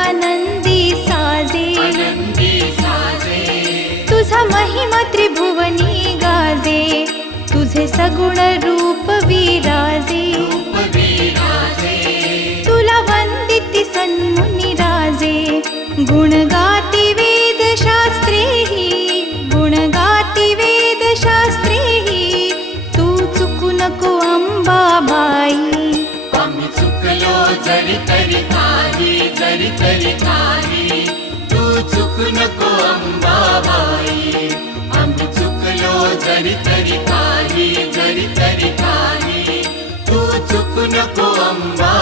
आनंदी साजे, तुझा महिमा त्रिभुवनी गाजे, तुझे सगुण रूप विराजे, तुला वंदिती सन्मुनी राजे, गुण गाती वेदशास्त्रेहि, गुण गाती वेदशास्त्रेहि, तू चुकू नको अंबाबाई. आम्ही चुकलो जरी तरी काही, तू चुकू नको अंबाबाई. आम्ही चुकलो जरी तरी काही, तू चुकू नको अंबाबाई.